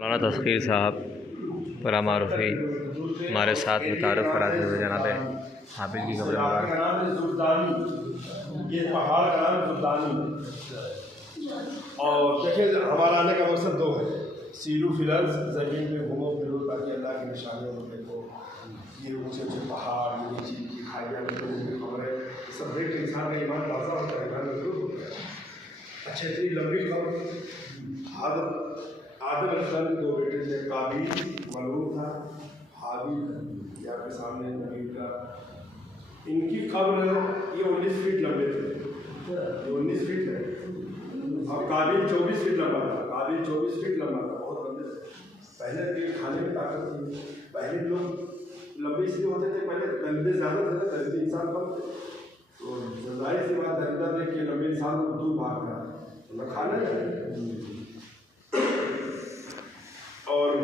مولانا تسخیر صاحب پرا معروفی ہمارے ساتھ متعارف کراتے ہوئے جناب حابل کی قبر مبارک۔ یہ پہاڑ کا نام زردانی، اور دیکھیں ہمارا آنے کا مقصد دو ہے، سیرو فلرز زمین میں گھومو پھرو تاکہ اللہ کی نشانیوں کو دیکھو، یہ اونچے اونچے پہاڑ، یہ نیچی کی کھائیاں، خبریں سب دیکھ کے انسان کا ایمان تازہ ہوتا ہے، ایمان مضبوط ہوتا ہے۔ اچھا اتنی لمبی خبر، آدم علیہ السلام کے دو بیٹے تھے، قابیل ملعون تھا، حابیل یہ آپ کے سامنے نبی کا، ان کی قبر یہ 19 فٹ لمبے تھے، یہ 19 فٹ ہے، اور قابیل 24 فٹ لمبا تھا، قابیل 24 فٹ لمبا تھا، بہت لمبے تھے۔ پہلے کے کھانے میں طاقت تھی، پہلے لوگ لمبے اس لیے ہوتے تھے، پہلے درندے زیادہ تھے، درندے انسان کم تھے، تو ظاہر سی بات درندہ دیکھ کے لمبے انسان کو دور بھاگ رہا ہے، میں کھانا ہے۔ اور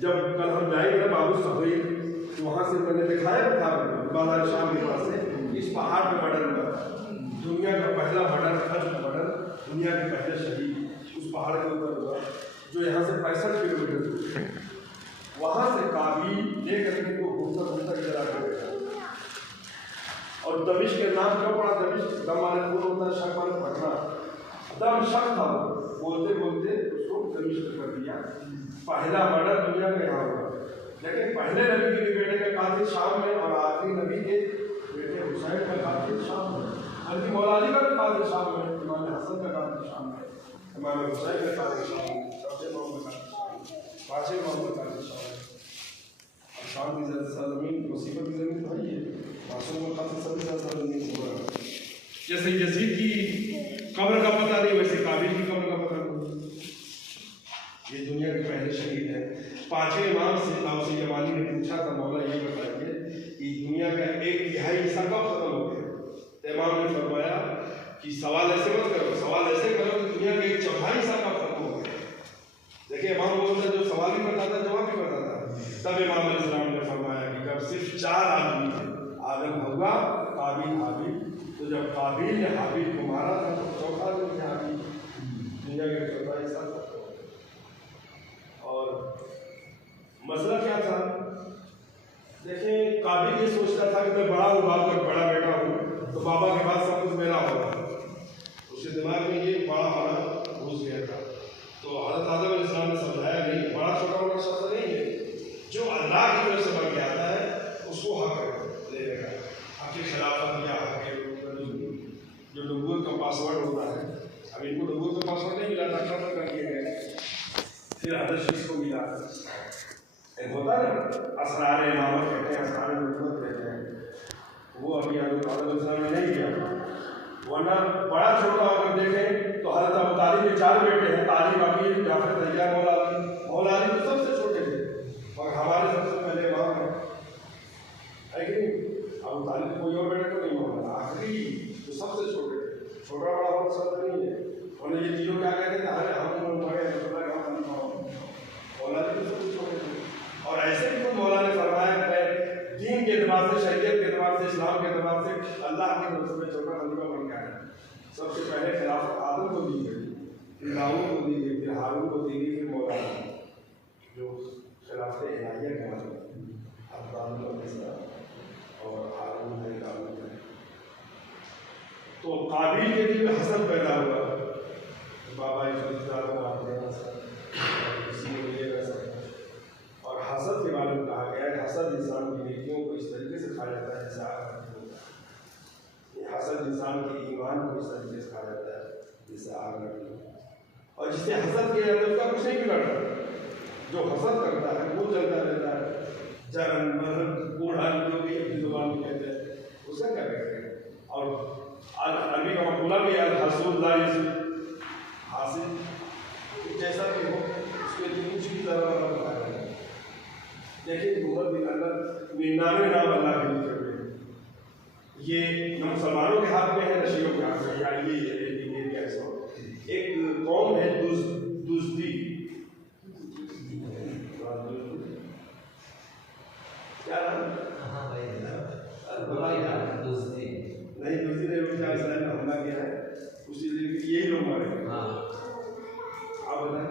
جب کل ہم جائیں گے نا بابو صحوی، تو وہاں سے میں نے دکھایا تھا بازار شام کے پاس سے، اس پہاڑ پہ مرڈر ہوا تھا، دنیا کا پہلا مرڈر، حج کا مرڈر، دنیا کے پہلے شہید اس پہاڑ کے اوپر ہوا، جو یہاں سے 65 کلومیٹر دور، وہاں سے قابیل لے کر کے وہ گھومتا گھومتا ادھر آ کے بیٹھا، اور دمشق کے نام کیوں پڑا؟ دمشق دم والے خون ہوتا ہے، شک والے پٹنا، دم شک تھا، بولتے بولتے اس کو دمشق کر دیا۔ پہلا مرڈر دنیا میں یہاں ہوا، لیکن پہلے نبی کے بیٹے کا قاتل شام میں، اور آخری نبی کے بیٹے حسین کا قاتل شام میں، بلکہ مولا علی کا بھی قاتل شام میں، امام حسن کا قاتل شام میں، امام حسین کا قاتل شام میں، چوتھے امام کا قاتل شام میں، پانچویں امام کا قاتل شام میں۔ اب شام کی سرزمین مصیبت کی زمین تو ہے، معصوم کا قاتل سب سے زیادہ سرزمین ہوا ہے۔ جیسے یزید کی قبر کا پتہ نہیں، ویسے قابل کی قبر کا پتہ نہیں، یہ دنیا کے پہلے شہید ہیں۔ پانچویں امام سے غوث جمالی نے پوچھا تھا، مولا یہ بتائیے کہ دنیا کا 1/3 حصہ کب ختم ہو گیا؟ تو امام نے فرمایا کہ سوال ایسے مت کرو، سوال ایسے کرو کہ دنیا کا 1/4 حصہ کب ختم ہو گیا۔ دیکھیں امام بولتا جو سوال بھی کرتا تھا جواب بھی کرتا تھا، تب امام علیہ السلام نے فرمایا کہ جب صرف 4 آدمی تھے، آدم ہوا، قابیل حابیل، تو جب قابیل نے حابیل کو مارا تھا تو چوتھا آدمی تھا حابیل، دنیا کا 1/4 حصہ ختم ہو گیا۔ اور مسئلہ کیا تھا؟ دیکھیں قابل یہ سوچتا تھا کہ میں بڑا ہوں، باپ کا بڑا بیٹا ہوں، تو بابا کے بعد سب کچھ میرا ہوگا، اس کے دماغ میں یہ بڑا ہونا گھس گیا تھا۔ تو حضرت آدم علیہ السلام نے سمجھایا نہیں، بڑا چھوٹا ہونا شرط نہیں ہے، جو اللہ کی طرف سے بن کے آتا ہے اس کو حق ہے لینے کا، حق کی خلافت یا حق کے جو نبوت کا پاسورڈ ہوتا ہے، اب ان کو نبوت کا پاسورڈ نہیں ملا تھا، ختم کر دیے گئے، پھر حضرت شیخ کو ملا، ایک ہوتا ہے نا اسرار امامت کہتے ہیں، اسرار نبوت کہتے ہیں، وہ ابھی حضرت آدم علیہ السلام نے نہیں کیا، ورنہ بڑا چھوٹا اگر دیکھیں تو حضرت ابو طالب کے 4 بیٹے ہیں، طالب، عقیل، جعفر، طیار، مولا علی۔ مولا علی تو سب سے چھوٹے تھے اور ہمارے سب سے پہلے امام ہیں، ہے کہ نہیں؟ ابو طالب کوئی اور بیٹا تو نہیں ہوگا، آخری جو سب سے چھوٹے تھے، چھوٹا بڑا ہونا سب نہیں ہے، انہیں یہ تینوں کیا کہتے تھے؟ ارے ہم بڑے ہیں، مولا علی تو سب سے چھوٹے تھے، اور ایسے بھی خود مولا نے فرمایا کہ دین کے اعتبار سے، شریعت کے اعتبار سے، اسلام کے اعتبار سے اللہ کے نظر میں چھوٹا خلیفہ بن گیا ہے۔ سب سے پہلے خلافت آدم کو دی گئی، پھر داؤد کو دی گئی، پھر ہارون کو دی گئی، پھر مولا جو خلافت الہیہ کا مطلب ابراہیم علیہ السلام اور ہارون ہے، داؤد ہے۔ تو قابیل کے دل میں حسد پیدا ہوا، بابا اس رشتہ کو آپ دینا سکتے، کسی کو یہ کر سکتے، اور حسد کے بارے میں کہا گیا ہے حسد انسان کی نیکیوں کو اس طریقے سے کھا جاتا ہے جیسے آگ ہوتا ہے، حسد انسان کے ایمان کو اس طریقے سے کھا جاتا ہے جیسے آگ لگتی ہے، اور جسے حسد کیا جاتا ہے اس کا کچھ نہیں بگڑتا، جو حسد کرتا ہے وہ جلتا رہتا ہے، جرن مرن کوڑھا جو بھی اپنی زبان میں کہتے ہیں، اس کا کیا کہتے ہیں؟ اور عربی کا مقولہ بھی ہے الحسود لا یحسد، حاسد جیسا بھی ہو اس کے لیے کچھ بھی طرح کا بتایا ہے۔ دیکھیں محمد بن اللہ 99 نام اللہ کے لکھے ہوئے ہیں، یہ نہ مسلمانوں کے ہاتھ میں ہے نہ شیعوں کے ہاتھ میں، یا یہ ایسا ایک قوم ہے دزدی، کیا نام؟ نہیں دزدی نے بھی چار اسرائیل میں حملہ کیا ہے، اسی لیے یہی لوگ مارے، آپ بتائیں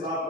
7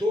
2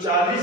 40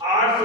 800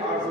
800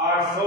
800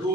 2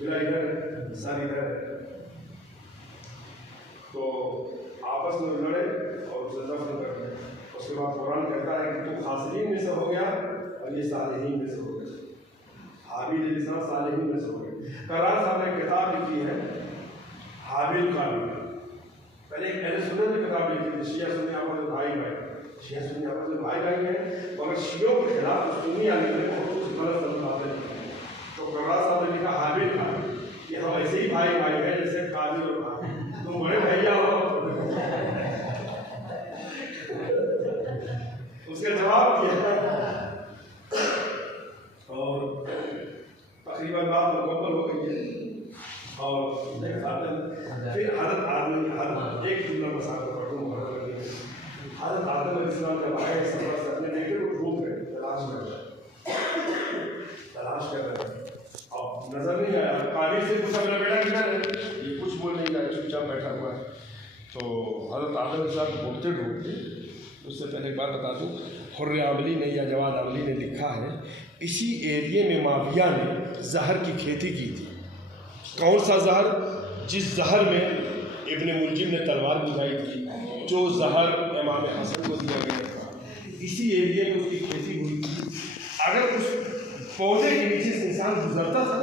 میرا ادھر ہے، سر ادھر ہے، تو آپس میں لڑے اور اسے دفن کر دیا۔ اس کے بعد قرآن کہتا ہے کہ تو خاسرین میں سے ہو گیا اور یہ صالحین میں سے ہو گیا۔ حابیل علیہ السلام صالحین میں سے ہو گئے۔ قرار صاحب نے کتاب لکھی ہے حابیل قابیل، پہلے ایک اہل سنت نے کتاب لکھی تھی، شیعہ سنی آپس میں بھائی بھائی، شیعہ سنی آپس میں بھائی بھائی ہیں، مگر شیعوں کے خلاف سنی علی نے بہت کچھ غلط الفاظ لکھے۔ تو قرار صاحب نے لکھا حابیل قابیل کہ ہم ایسے ہی بھائی بھائی ہیں جیسے قابل اور حابیل، تم بڑے بھیا ہو۔ اس کا جواب کیا اور تقریباً بات مکمل ہو گئی ہے۔ اور پھر حضرت آدم ایک جملہ مسائل کو پڑھوں حضرت آدم علیہ السلام جب آئے سفر سے اپنے بیٹے کو ڈھونڈ رہے تلاش کر رہے اب نظر نہیں آیا، قابل سے پوچھا میرا بیٹا کدھر ہے، یہ کچھ بول نہیں رہا، چپ چاپ بیٹھا ہوا ہے۔ تو حضرت آدم علیہ السلام ڈھونڈتے ڈھونڈتے، اس سے پہلے ایک بات بتا دوں، حر عاملی نے یا جواد عاملی نے لکھا ہے اسی ایریے میں مافیا نے زہر کی کھیتی کی تھی۔ کون سا زہر؟ جس زہر میں ابن ملجم نے تلوار بجھائی تھی، جو زہر امام حسن کو دیا گیا تھا، اسی ایریے میں اس کی کھیتی ہوئی تھی۔ اگر اس پودے کے نیچے سے انسان گزرتا تھا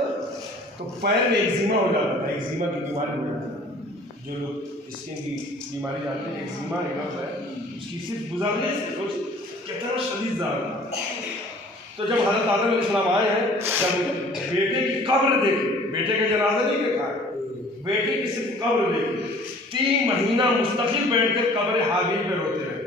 تو پیر میں ایکزیما ہو جاتا تھا، ایکزیما کی بیماری ہو جاتی تھی۔ جو لوگ اسکن کی بیماری جانتے ہیں، ایکزیما ایک لفظ ہے، اس کی صرف گزرنے سے کتنا شدید زہر تھا۔ تو جب حضرت آدم علیہ السلام آئے ہیں، جب بیٹے کی قبر دیکھی، بیٹے کا جنازہ نہیں دیکھا، بیٹے کی صرف قبر دیکھی، 3 مہینہ مستقل بیٹھ کر قبر حابیل پہ روتے رہے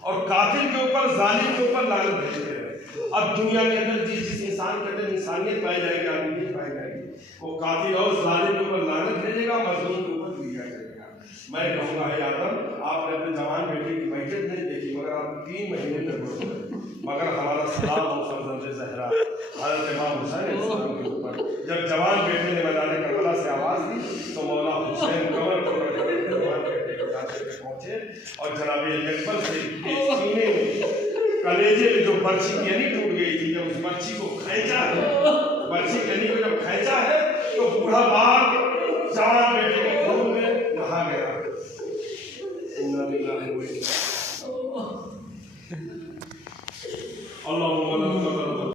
اور قاتل کے اوپر، ظالم کے اوپر لعنت بھیجتے رہے۔ اب دنیا کے اندر جس انسان کے اندر انسانیت پائی جائے گی، آدمیت پائی جائے گی، وہ قاتل اور ظالم کے اوپر لعنت بھیجے گا، مظلوم کے اوپر دیا جائے گا۔ میں کہوں گا ہے آدم، آپ نے اپنے جوان بیٹے کی میت نہیں دیکھی، مگر آپ 3 مہینے تک روتے رہے، مگر ہمارا سلام ہو فرزند زہرا حضرت امام حسین علیہ السلام کے اوپر۔ جب جوان بیٹے نے میدان کربلا سے آواز دی تو مولا حسین کمر کو جوان بیٹے کے جاتے پہنچے اور جناب اکبر سے سینے میں، کلیجے میں جو برچھی کینی ٹوٹ گئی تھی، جب اس برچھی کو کھینچا ہے، برچھی کینی کو جب کھینچا ہے تو بوڑھا باپ جوان بیٹے کے خون میں نہا گیا۔